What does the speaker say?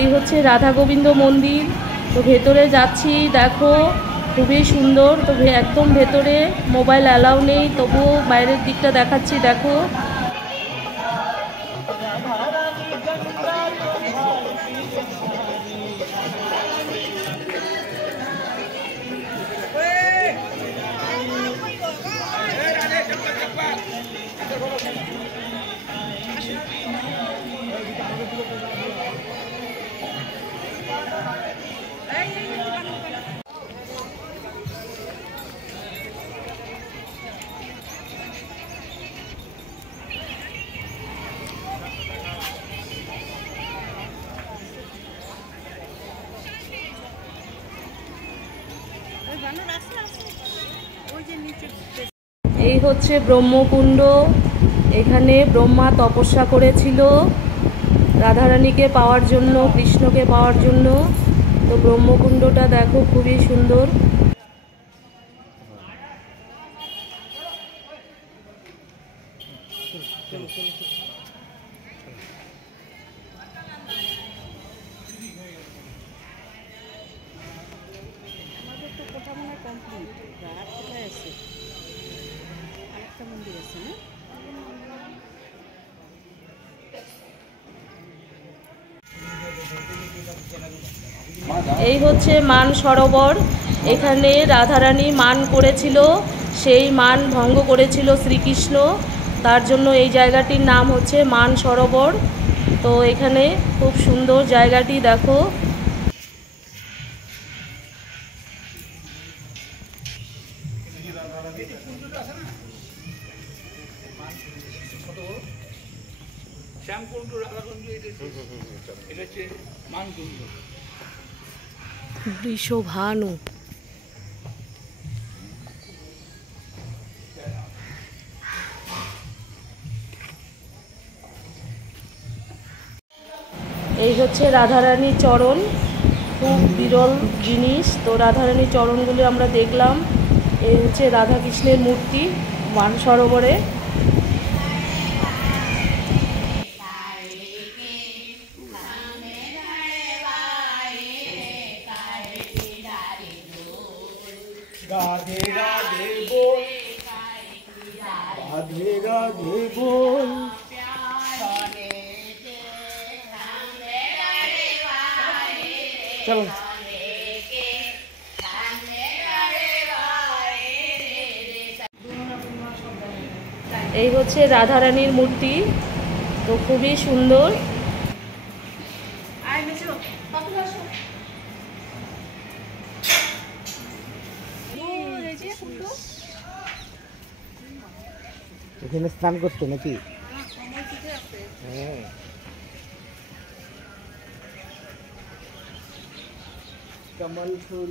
এই হচ্ছে রাধা গোবিন্দ মন্দির। তো ভেতরে যাচ্ছি, দেখো খুবই সুন্দর। তো একদম ভেতরে মোবাইল অ্যালাউ নেই, তবুও বাইরের দিকটা দেখাচ্ছি, দেখো। এই হচ্ছে ব্রহ্মকুণ্ড। এখানে ব্রহ্মা তপস্যা করেছিল রাধারানীকে পাওয়ার জন্য, কৃষ্ণকে পাওয়ার জন্য। তো ব্রহ্মকুণ্ডটা দেখো খুবই সুন্দর। এই হচ্ছে মান সরোবর। এখানে রাধারানী মান করেছিল, সেই মান ভঙ্গ করেছিল শ্রীকৃষ্ণ, তার জন্য এই জায়গাটির নাম হচ্ছে মান সরোবর। তো এখানে খুব সুন্দর জায়গাটি, দেখো। বৃষভানু। এই হচ্ছে রাধারানীর চরণ, খুব বিরল জিনিস। তো রাধারানীর চরণগুলি আমরা দেখলাম। এই হচ্ছে রাধাকৃষ্ণের মূর্তি মান সরোবরে। राधे राधे बोल, राधे राधे बोल। चलो এই হচ্ছে রাধারানীর মূর্তি, তো খুবই সুন্দর। এখানে স্নান করতে নাকি? कमल फूल।